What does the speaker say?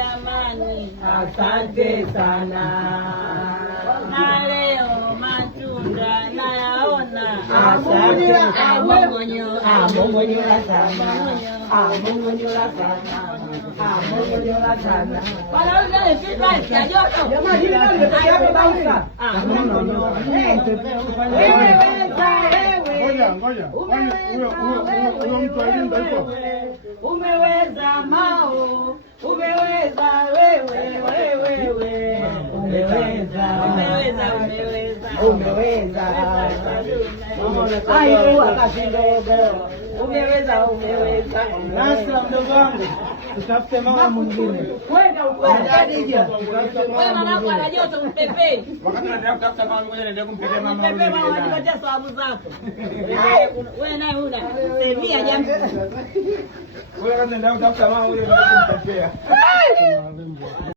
jamani, asante sana. Na leo matunda nayaona, Asante sana. Mongonyola sana. Mongonyola sana. Mongonyola sana. Wala ule feedback ya joto. Jamani, hili ndio ndio bausa. Ngoja. Huyo mtu alinda yuko. Umeweza Mao. Umeweza wewe. Umeweza. Haikuwa kazi ndogo. Umeweza. Nasra mdogo wangu. Tutafute mama mwingine. Kwenda Khadija. Wewe mama ana joto mpepei. Wakati nataka kutafuta mama mwingine ndio kumpeleka mama Mpepei mwingine. mama anakupatia sababu zako. Wewe naye una sevia jambo. Wewe kama ndio kutafuta mama huyo ndio kumpeleka.